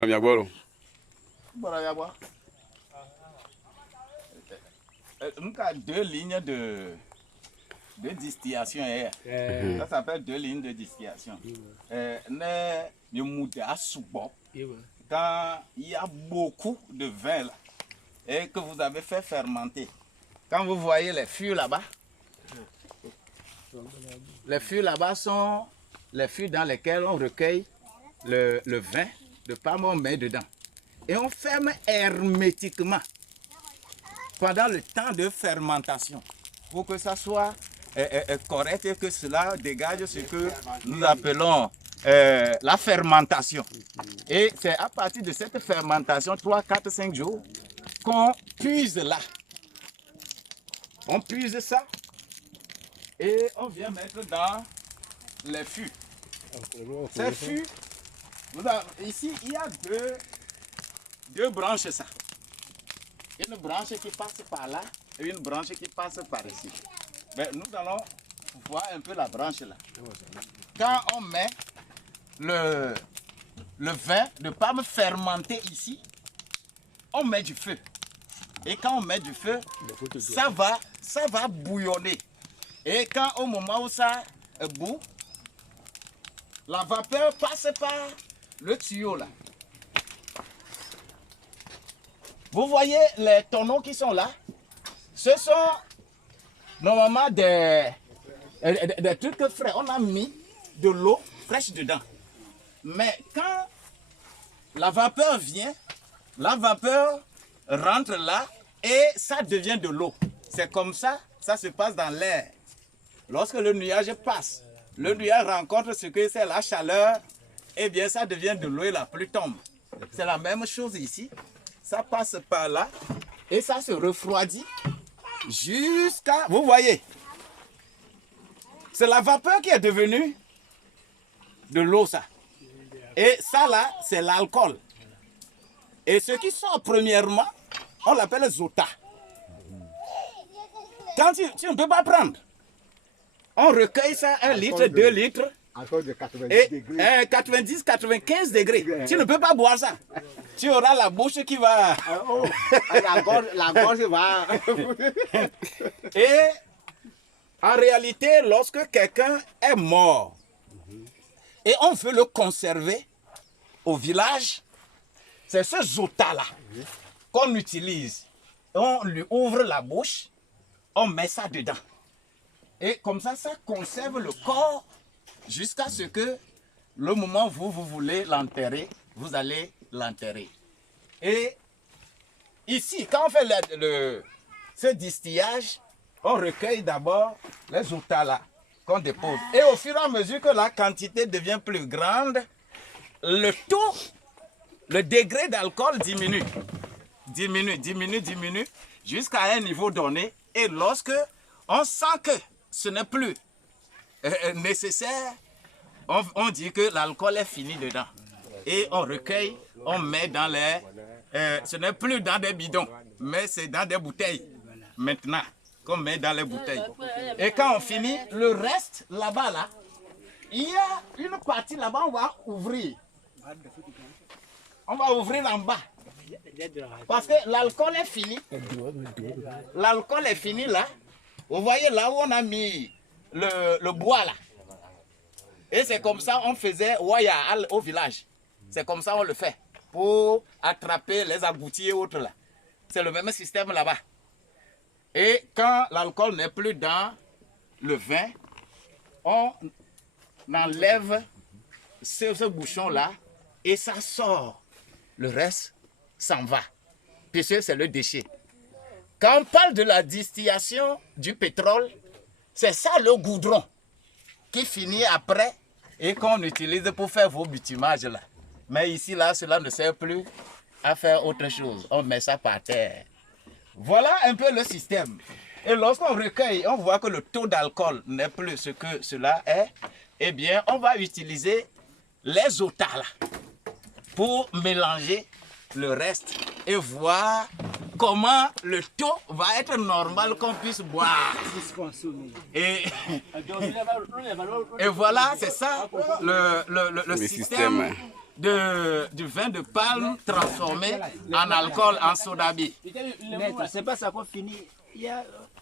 Nous avons deux lignes de distillation. Ça s'appelle deux lignes de distillation. Quand il y a beaucoup de vin là, et que vous avez fait fermenter, quand vous voyez les fûts là-bas, les fûts là-bas sont les fûts dans lesquels on recueille le vin de palme, on met dedans. Et on ferme hermétiquement pendant le temps de fermentation pour que ça soit correct et que cela dégage ce que nous appelons la fermentation. Et c'est à partir de cette fermentation, 3, 4, 5 jours, qu'on puise là. On puise ça et on vient mettre dans les fûts. Ces fûts, ici, il y a deux branches, ça. Une branche qui passe par là et une branche qui passe par ici. Mais nous allons voir un peu la branche là. Quand on met le vin de palme fermenté ici, on met du feu. Et quand on met du feu, ça va bouillonner. Et quand au moment où ça bout, la vapeur passe par le tuyau là. Vous voyez les tonneaux qui sont là? Ce sont normalement des trucs frais. On a mis de l'eau fraîche dedans. Mais quand la vapeur vient, la vapeur rentre là et ça devient de l'eau. C'est comme ça, ça se passe dans l'air. Lorsque le nuage passe, le nuage rencontre ce que c'est la chaleur, eh bien ça devient de l'eau et la pluie tombe. C'est la même chose ici. Ça passe par là et ça se refroidit jusqu'à... Vous voyez, c'est la vapeur qui est devenue de l'eau, ça. Et ça là, c'est l'alcool. Et ce qui sort premièrement, on l'appelle zota. Quand tu ne peux pas prendre, on recueille ça 1 litre, 2 litres. Encore de 90 et degrés. 90, 95 degrés. Tu ne peux pas boire ça. Tu auras la bouche qui va... La gorge va... Et en réalité, lorsque quelqu'un est mort et on veut le conserver au village, c'est ce zota-là qu'on utilise. On lui ouvre la bouche, on met ça dedans. Et comme ça, ça conserve le corps jusqu'à ce que le moment où vous voulez l'enterrer, vous allez l'enterrer. Et ici, quand on fait ce distillage, on recueille d'abord les zotas là qu'on dépose. Et au fur et à mesure que la quantité devient plus grande, le taux, le degré d'alcool diminue. Diminue, jusqu'à un niveau donné. Et lorsque on sent que ce n'est plus nécessaire, on dit que l'alcool est fini dedans. Et on recueille, on met dans les... ce n'est plus dans des bidons, mais c'est dans des bouteilles. Maintenant, qu'on met dans les bouteilles. Et quand on finit, le reste, là-bas, là, il y a une partie là-bas, on va ouvrir. On va ouvrir en bas. Parce que l'alcool est fini. L'alcool est fini là. Vous voyez là où on a mis le bois là. Et c'est comme ça on faisait waya au village. C'est comme ça on le fait. Pour attraper les agoutis et autres là. C'est le même système là-bas. Et quand l'alcool n'est plus dans le vin, on enlève ce bouchon là et ça sort. Le reste s'en va. Puisque c'est le déchet. Quand on parle de la distillation du pétrole, c'est ça le goudron qui finit après et qu'on utilise pour faire vos bitumages là. Mais ici là, cela ne sert plus à faire autre chose. On met ça par terre. Voilà un peu le système. Et lorsqu'on recueille, on voit que le taux d'alcool n'est plus ce que cela est. Eh bien, on va utiliser les otas là pour mélanger le reste et voir comment le taux va être normal qu'on puisse boire. Et voilà, c'est ça le système du vin de palme transformé en alcool, en soda bi. Maître, c'est pas ça qu'on finit. Il y a